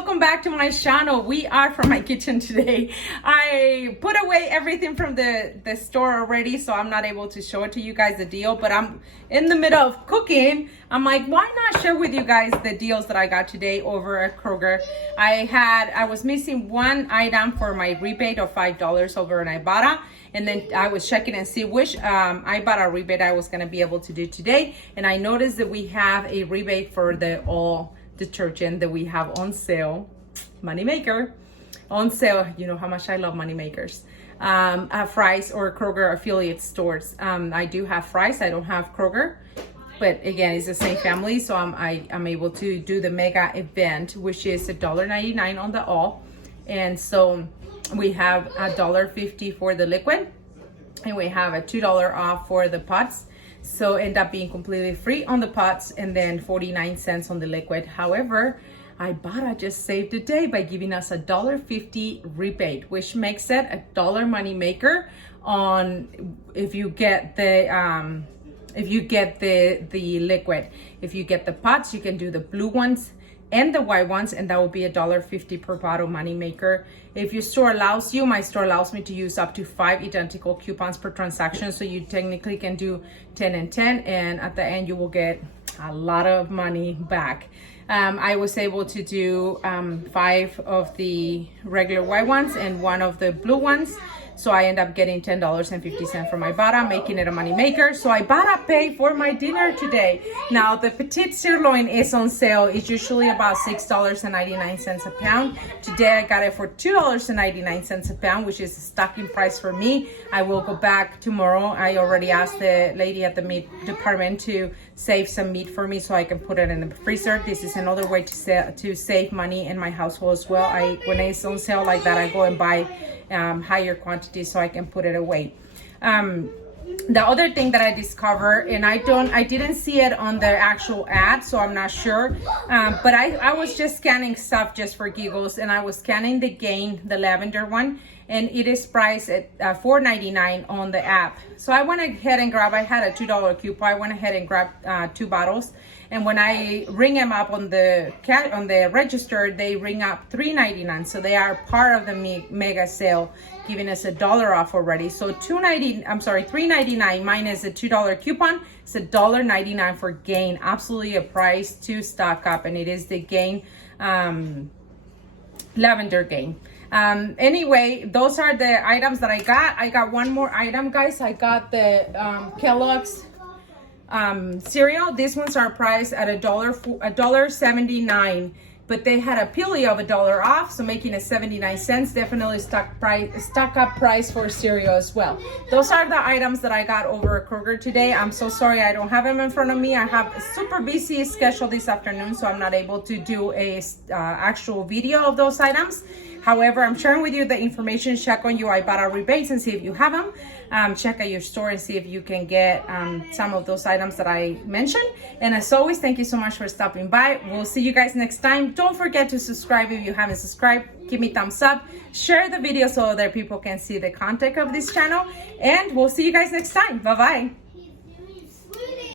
welcome back to my channel. We are from my kitchen today. I put away everything from the store already, so I'm not able to show it to you guys the deal, but I'm in the middle of cooking. I'm like, why not share with you guys the deals that I got today over at Kroger. I was missing one item for my rebate of $5 over in Ibarra, and then I was checking and see which Ibarra rebate I was going to be able to do today, and I noticed that we have a rebate for the all detergent that we have on sale. Moneymaker on sale. You know how much I love money makers. At Frys or Kroger affiliate stores. I do have Frys, I don't have Kroger, but again, it's the same family, so I'm able to do the mega event, which is $1.99 on the all. And so we have $1.50 for the liquid, and we have a $2 off for the pots. So end up being completely free on the pots, and then 49 cents on the liquid. However, Ibarra just saved the day by giving us a $1.50 rebate, which makes it a $1 money maker on if you get the liquid. If you get the pots, you can do the blue ones and the white ones, and that will be a $1.50 per bottle money maker. If your store allows you, my store allows me to use up to 5 identical coupons per transaction, so you technically can do 10 and 10, and at the end you will get a lot of money back. I was able to do 5 of the regular white ones and 1 of the blue ones. So I end up getting $10.50 from Ibarra, making it a money maker. So Ibarra paid for my dinner today. Now the petite sirloin is on sale. It's usually about $6.99 a pound. Today I got it for $2.99 a pound, which is a stocking price for me. I will go back tomorrow. I already asked the lady at the meat department to save some meat for me so I can put it in the freezer. This is another way to save money in my household as well. When it's on sale like that, I go and buy higher quantities so I can put it away. The other thing that I discovered, and I didn't see it on the actual ad, so I'm not sure, but I was just scanning stuff just for giggles, and I was scanning the Gain, the lavender one, and it is priced at $4.99 on the app. So I went ahead and grabbed, I had a $2 coupon, I went ahead and grabbed 2 bottles, and when I ring them up on the register, they ring up $3.99. So they are part of the mega sale, giving us $1 off already. So $3.99 minus the $2 coupon, it's $1.99 for Gain. Absolutely a price to stock up, and it is the Gain lavender Gain. Anyway, those are the items that I got. I got one more item, guys. I got the Kellogg's cereal. These ones are priced at $1.79, but they had a peely of $1 off, so making it 79 cents. Definitely stock up price for cereal as well. Those are the items that I got over at Kroger today. I'm so sorry I don't have them in front of me. I have a super busy schedule this afternoon, so I'm not able to do a actual video of those items. However, I'm sharing with you the information. Check on your Ibarra rebates and see if you have them. Check at your store and see if you can get some of those items that I mentioned. And as always, thank you so much for stopping by. We'll see you guys next time. Don't forget to subscribe if you haven't subscribed. Give me thumbs up. Share the video so other people can see the content of this channel. And we'll see you guys next time. Bye-bye.